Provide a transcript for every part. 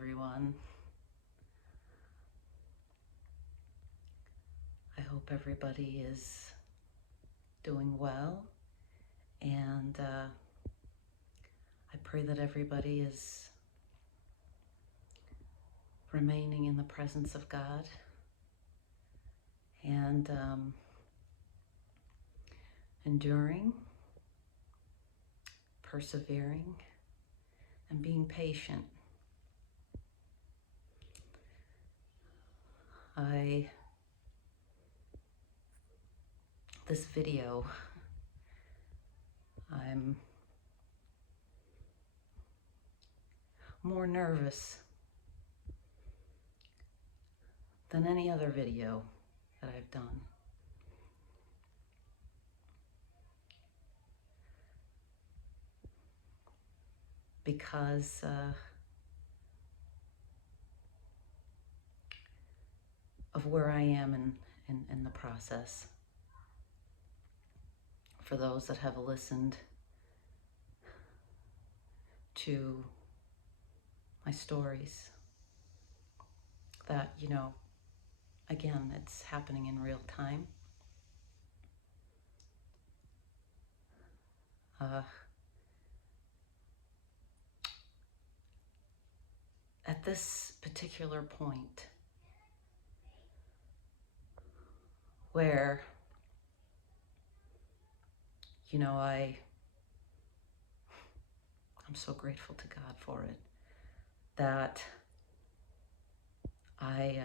everyone. I hope everybody is doing well, and I pray that everybody is remaining in the presence of God and enduring, persevering, and being patient. This video, I'm more nervous than any other video that I've done. Because of where I am in the process. For those that have listened to my stories, that, again, it's happening in real time. At this particular point, where, I'm so grateful to God for it, that I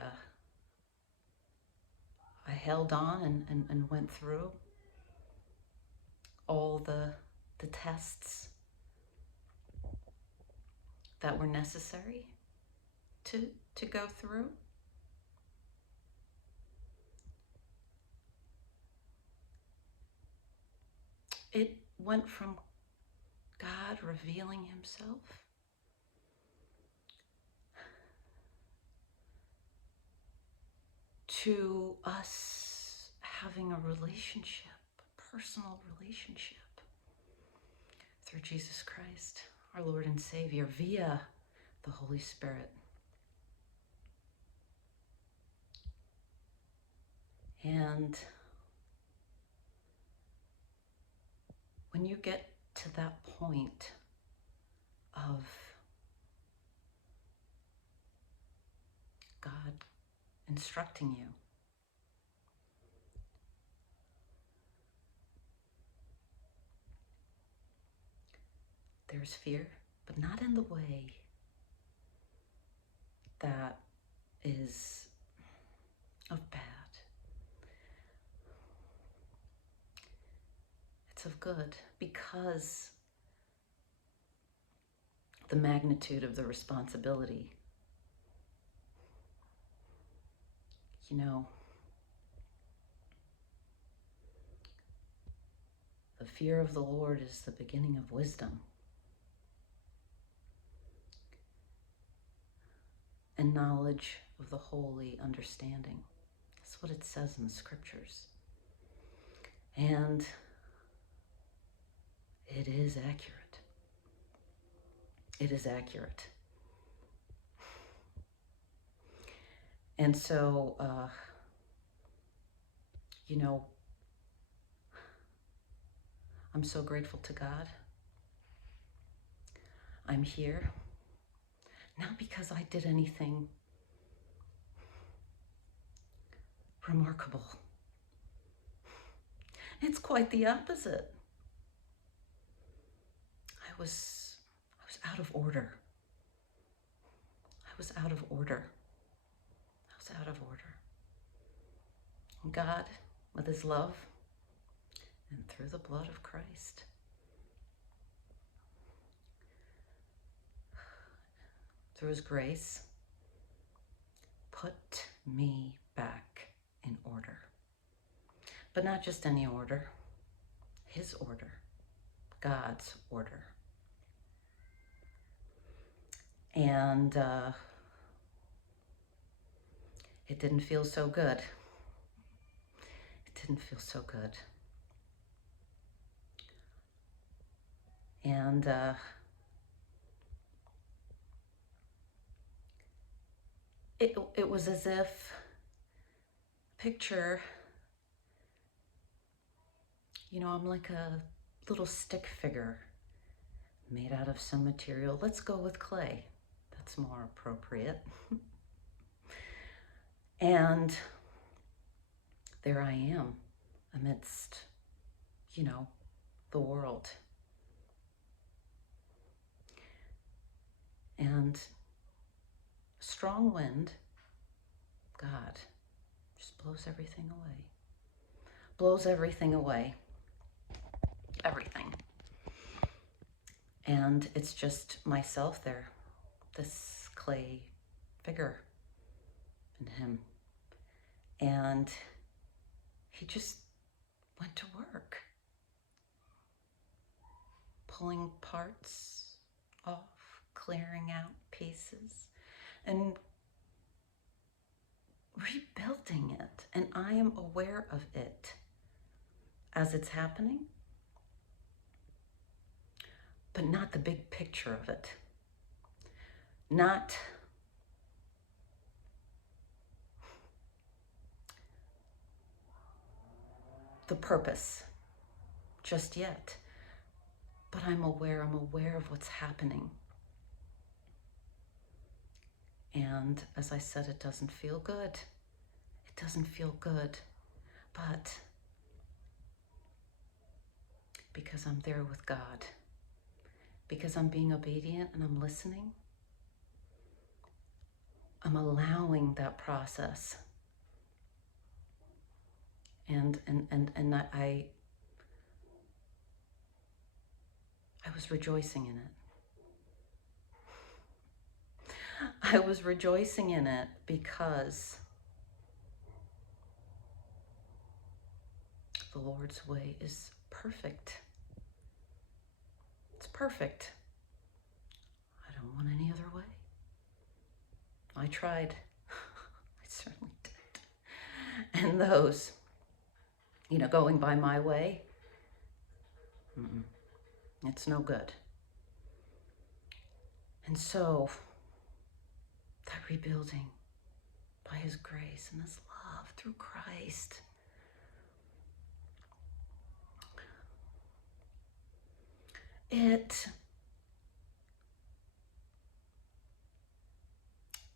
held on and went through all the tests that were necessary to go through. It went from God revealing himself to us having a relationship, a personal relationship through Jesus Christ, our Lord and Savior, via the Holy Spirit. And when you get to that point of God instructing you, there's fear, but not in the way that is of bad. It's of good, because the magnitude of the responsibility. The fear of the Lord is the beginning of wisdom. And knowledge of the holy understanding. That's what it says in the scriptures. And it is accurate. It is accurate. And so, I'm so grateful to God. I'm here, not because I did anything remarkable. It's quite the opposite. I was out of order. I was out of order. And God, with his love and through the blood of Christ, through his grace, put me back in order. But not just any order, his order, God's order. And it didn't feel so good. It didn't feel so good. And it was as if, picture, I'm like a little stick figure made out of some material. Let's go with clay. That's more appropriate. And there I am amidst, the world. And strong wind, God, just blows everything away. Blows everything away. Everything. And it's just myself there, this clay figure, and him. And he just went to work, pulling parts off, clearing out pieces, and rebuilding it. And I am aware of it as it's happening, but not the big picture of it. Not the purpose just yet, but I'm aware of what's happening. And as I said, it doesn't feel good. It doesn't feel good, but because I'm there with God, because I'm being obedient and I'm listening, I'm allowing that process. And I was rejoicing in it. I was rejoicing in it because the Lord's way is perfect. It's perfect. I don't want any other way. I tried. I certainly did. And those, going by my way, it's no good. And so, that rebuilding by his grace and his love through Christ, it,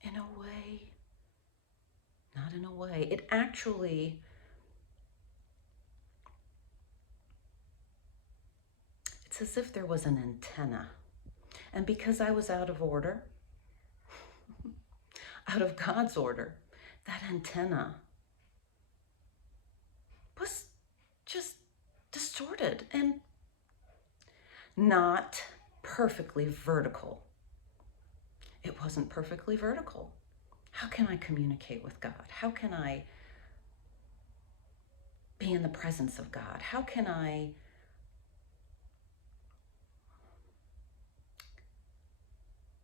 in a way, not in a way, it actually, it's as if there was an antenna. And because I was out of order, out of God's order, that antenna was just distorted and not perfectly vertical. It wasn't perfectly vertical. How can I communicate with God? How can I be in the presence of God? How can I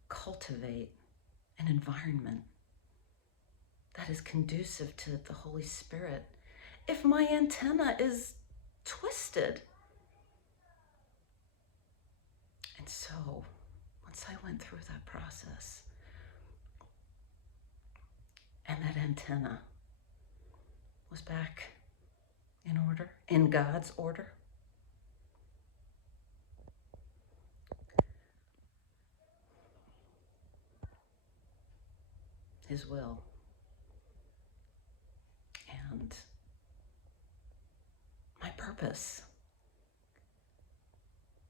cultivate an environment that is conducive to the Holy Spirit if my antenna is twisted? And so, once I went through that process, and that antenna was back in order, in God's order, his will, and my purpose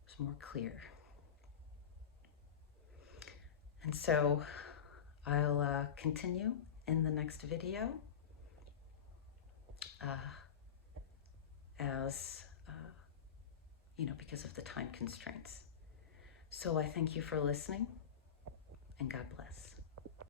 was more clear. And so I'll continue in the next video as, because of the time constraints. So I thank you for listening, and God bless.